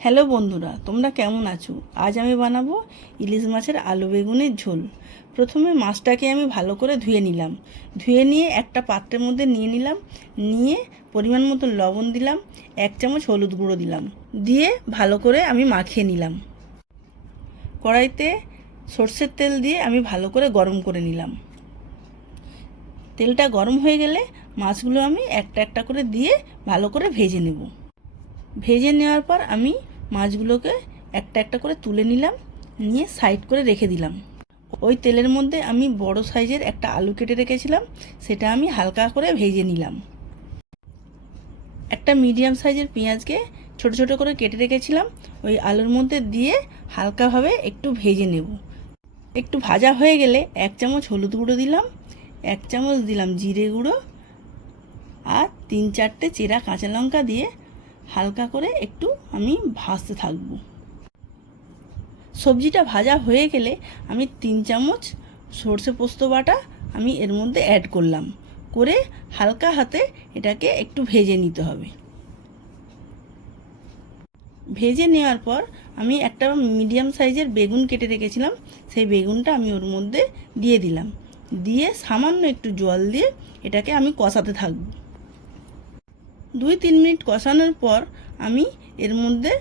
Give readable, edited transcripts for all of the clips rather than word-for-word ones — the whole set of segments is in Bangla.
হ্যালো বন্ধুরা, তোমরা কেমন আছো? আজ আমি বানাবো ইলিশ মাছের আলু বেগুনের ঝোল। প্রথমে মাছটাকে আমি ভালো করে ধুয়ে নিলাম। ধুয়ে নিয়ে একটা পাত্রের মধ্যে নিয়ে পরিমাণ মতো লবণ দিলাম, 1 চামচ হলুদ গুঁড়ো দিলাম, দিয়ে ভালো করে আমি মাখিয়ে নিলাম। কড়াইতে সর্ষের তেল দিয়ে আমি ভালো করে গরম করে নিলাম। তেলটা গরম হয়ে গেলে মাছগুলো আমি একটা একটা করে দিয়ে ভালো করে ভেজে নেব। ভেজে নেওয়ার পর আমি মাছগুলোকে একটা একটা করে তুলে নিলাম, নিয়ে সাইড করে রেখে দিলাম। ওই তেলের মধ্যে আমি বড় সাইজের একটা আলু কেটে রেখেছিলাম, সেটা আমি হালকা করে ভেজে নিলাম। একটা মিডিয়াম সাইজের পেঁয়াজকে ছোট ছোট করে কেটে রেখেছিলাম, ওই আলুর মধ্যে দিয়ে হালকাভাবে একটু ভেজে নেব। একটু ভাজা হয়ে গেলে 1 চামচ হলুদ গুঁড়ো দিলাম, 1 চামচ দিলাম জিরে গুঁড়ো, আর 3-4টে চেরা কাঁচা লঙ্কা দিয়ে হালকা করে একটু আমি ভাজতে থাকবো। সবজিটা ভাজা হয়ে গেলে আমি 3 চামচ সর্ষে পোস্ত বাটা আমি এর মধ্যে অ্যাড করলাম, করে হালকা হাতে এটাকে একটু ভেজে নিতে হবে। ভেজে নেওয়ার পর আমি একটা মিডিয়াম সাইজের বেগুন কেটে রেখেছিলাম, সেই বেগুনটা আমি ওর মধ্যে দিয়ে দিলাম, দিয়ে সামান্য একটু জল দিয়ে এটাকে আমি কষাতে থাকব। 2-3 মিনিট কষানোর পর আমি এর মধ্যে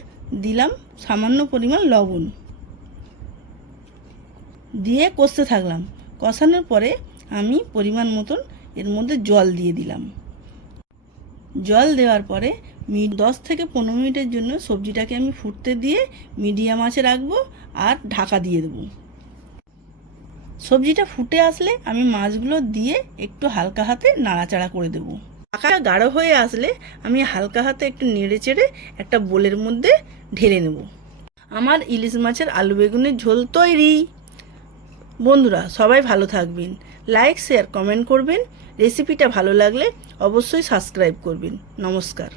দিলাম সামান্য পরিমাণ লবণ, দিয়ে কষতে থাকলাম। কষানোর পরে আমি পরিমাণ মতন এর মধ্যে জল দিয়ে দিলাম। জল দেওয়ার পরে 10 থেকে 15 মিনিটের জন্য সবজিটাকে আমি ফুটতে দিয়ে মিডিয়াম আঁচে রাখবো আর ঢাকা দিয়ে দেবো। সবজিটা ফুটে আসলে আমি মাছগুলো দিয়ে একটু হালকা হাতে নাড়াচাড়া করে দেবো। ঢাকা গাঢ় হয়ে আসলে আমি হালকা হাতে একটু নেড়ে চেড়ে একটা বোলের মধ্যে ঢেলে নেব। আমার ইলিশ মাছের আলু বেগুনের ঝোল তৈরি। বন্ধুরা সবাই ভালো থাকবেন, লাইক শেয়ার কমেন্ট করবেন। রেসিপিটা ভালো লাগলে অবশ্যই সাবস্ক্রাইব করবেন। নমস্কার।